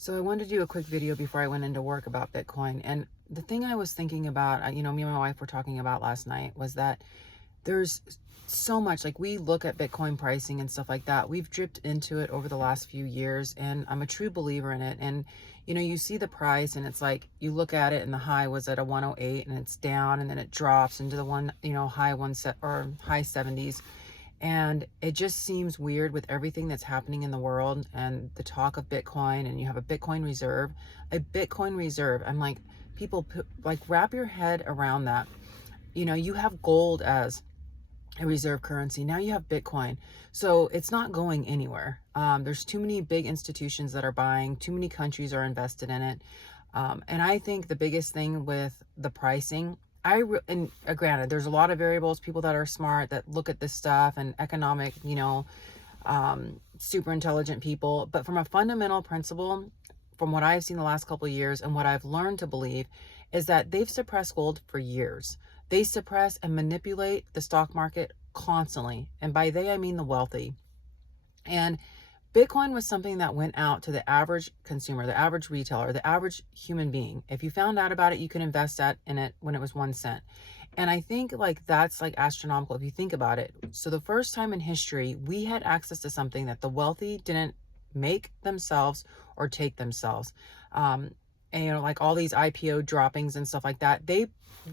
So I wanted to do a quick video before I went into work about Bitcoin. And the thing I was thinking about, me and my wife were talking about last night was that there's so much, like we look at Bitcoin pricing and stuff like that. We've dripped into it over the last few years and I'm a true believer in it. And, you see the price and it's like, you look at it and the high was at a 108 and it's down and then it drops into the high one set or high 70s. And it just seems weird with everything that's happening in the world and the talk of Bitcoin, and you have a Bitcoin reserve. A Bitcoin reserve. I'm like, people like wrap your head around that. You have gold as a reserve currency. Now you have Bitcoin. So it's not going anywhere. There's too many big institutions that are buying, too many countries are invested in it. And I think the biggest thing with the pricing, granted, there's a lot of variables, people that are smart that look at this stuff and economic, super intelligent people. But from a fundamental principle, from what I've seen the last couple of years and what I've learned to believe is that they've suppressed gold for years. They suppress and manipulate the stock market constantly. And by they, I mean the wealthy. And Bitcoin was something that went out to the average consumer, the average retailer, the average human being. If you found out about it, you could invest in it when it was 1 cent. And I think like that's like astronomical if you think about it. So the first time in history, we had access to something that the wealthy didn't make themselves or take themselves. And like all these IPO droppings and stuff like that, they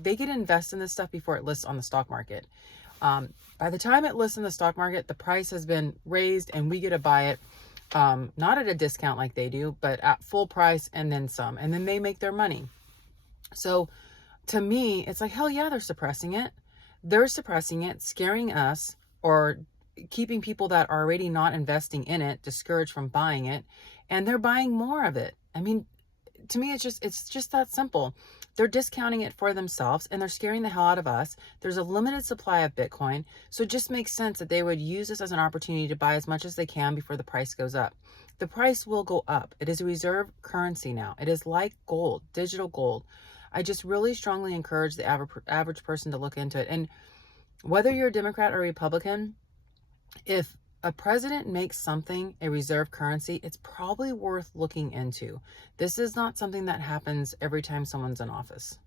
get to invest in this stuff before it lists on the stock market. By the time it lists in the stock market, the price has been raised and we get to buy it, not at a discount like they do, but at full price and then some, and then they make their money. So to me, it's like, hell yeah, they're suppressing it. They're suppressing it, scaring us or keeping people that are already not investing in it discouraged from buying it. And they're buying more of it. I mean, to me, it's just that simple. They're discounting it for themselves and they're scaring the hell out of us. There's a limited supply of Bitcoin. So it just makes sense that they would use this as an opportunity to buy as much as they can before the price goes up. The price will go up. It is a reserve currency now. It is like gold, digital gold. I just really strongly encourage the average person to look into it. And whether you're a Democrat or Republican, if a president makes something a reserve currency, it's probably worth looking into. This is not something that happens every time someone's in office.